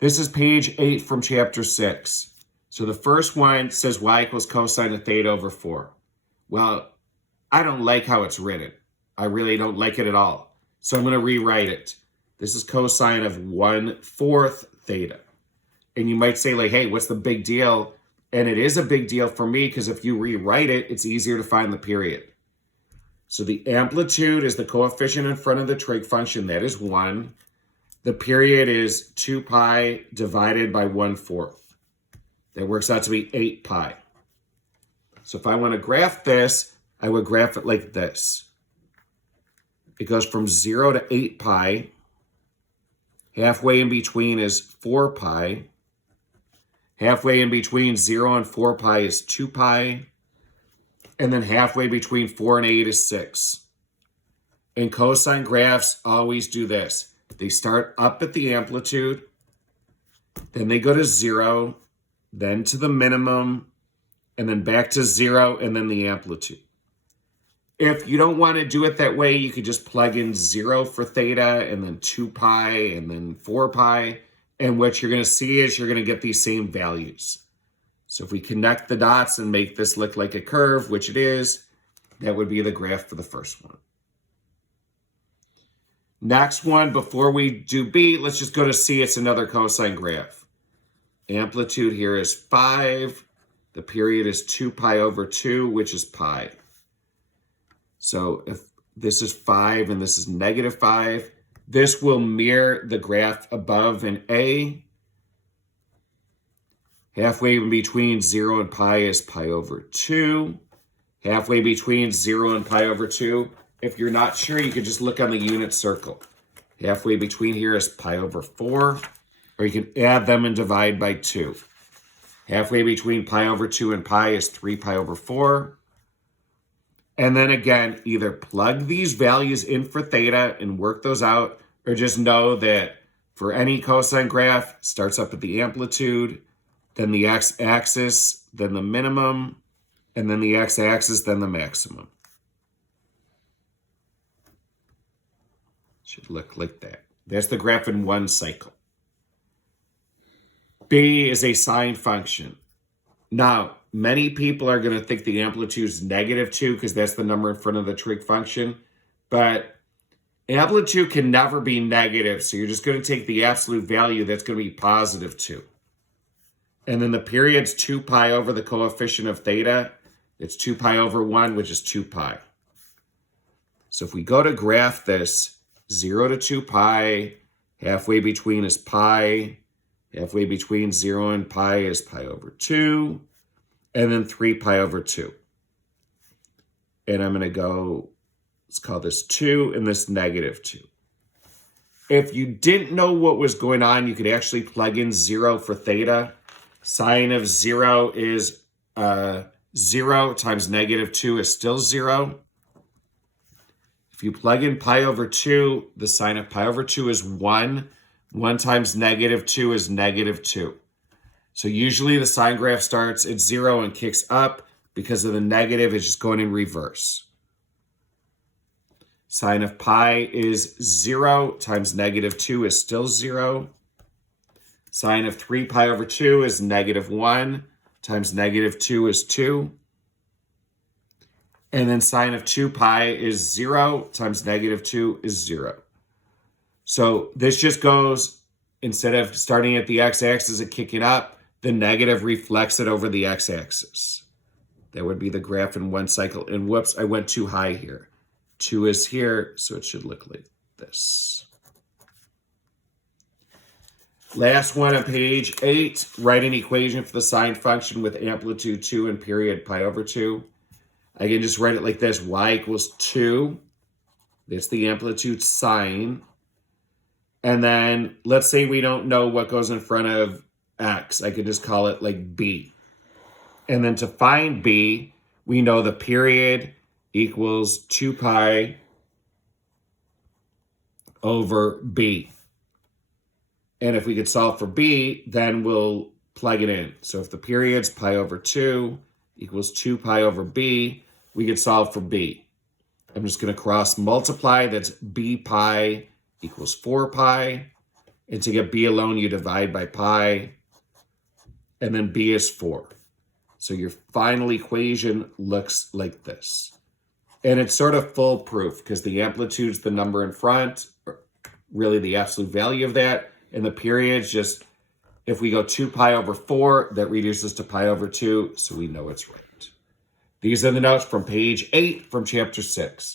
This is page 8 from chapter 6. So the first one says y equals cosine of theta over 4. Well, I don't like how it's written. I really don't like it at all. So I'm going to rewrite it. This is cosine of 1/4 theta. And you might say, like, hey, what's the big deal? And it is a big deal for me because if you rewrite it, it's easier to find the period. So the amplitude is the coefficient in front of the trig function. That is 1. The period is 2 pi divided by 1/4. That works out to be 8 pi. So if I want to graph this, I would graph it like this. It goes from 0 to 8 pi. Halfway in between is 4 pi. Halfway in between 0 and 4 pi is 2 pi. And then halfway between 4 and 8 is 6. And cosine graphs always do this. They start up at the amplitude, then they go to 0, then to the minimum, and then back to 0, and then the amplitude. If you don't want to do it that way, you could just plug in 0 for theta, and then 2 pi, and then 4 pi. And what you're going to see is you're going to get these same values. So if we connect the dots and make this look like a curve, which it is, that would be the graph for the first one. Next one, before we do B, let's just go to C. It's another cosine graph. Amplitude here is 5. The period is 2 pi over 2, which is pi. So if this is 5 and this is -5, this will mirror the graph above in A. Halfway in between 0 and pi is pi over 2. Halfway between 0 and pi over 2. If you're not sure, you can just look on the unit circle. Halfway between here is pi over 4. Or you can add them and divide by 2. Halfway between pi over 2 and pi is 3 pi over 4. And then again, either plug these values in for theta and work those out, or just know that for any cosine graph, starts up at the amplitude, then the x-axis, then the minimum, and then the x-axis, then the maximum. Should look like that. That's the graph in one cycle. B is a sine function. Now, many people are going to think the amplitude is -2 because that's the number in front of the trig function. But amplitude can never be negative, so you're just going to take the absolute value that's going to be +2. And then the period's 2 pi over the coefficient of theta. It's 2 pi over 1, which is 2 pi. So if we go to graph this, 0 to 2 pi, halfway between is pi, halfway between 0 and pi is pi over 2, and then 3 pi over 2. And I'm going to go, let's call this 2 and this -2. If you didn't know what was going on, you could actually plug in 0 for theta. Sine of 0 is 0 times -2 is still 0. If you plug in pi over 2, the sine of pi over 2 is 1. 1 times -2 is -2. So usually the sine graph starts at 0 and kicks up because of the negative. It's just going in reverse. Sine of pi is 0 times -2 is still 0. Sine of 3 pi over 2 is -1 times -2 is 2. And then sine of 2 pi is 0 times -2 is 0. So this just goes, instead of starting at the x-axis and kicking up, the negative reflects it over the x-axis. That would be the graph in one cycle. And whoops, I went too high here. 2 is here, so it should look like this. Last one on page 8, write an equation for the sine function with amplitude 2 and period pi over 2. I can just write it like this. Y equals 2. That's the amplitude sine. And then let's say we don't know what goes in front of x. I could just call it like b. And then to find b, we know the period equals 2 pi over b. And if we could solve for b, then we'll plug it in. So if the period's pi over 2 equals 2 pi over b, we could solve for b. I'm just going to cross multiply. That's b pi equals 4 pi. And to get b alone, you divide by pi. And then b is 4. So your final equation looks like this. And it's sort of foolproof because the amplitude's the number in front, or really the absolute value of that. And the period's just, if we go 2 pi over 4, that reduces to pi over 2, so we know it's right. These are the notes from page 8 from chapter 6.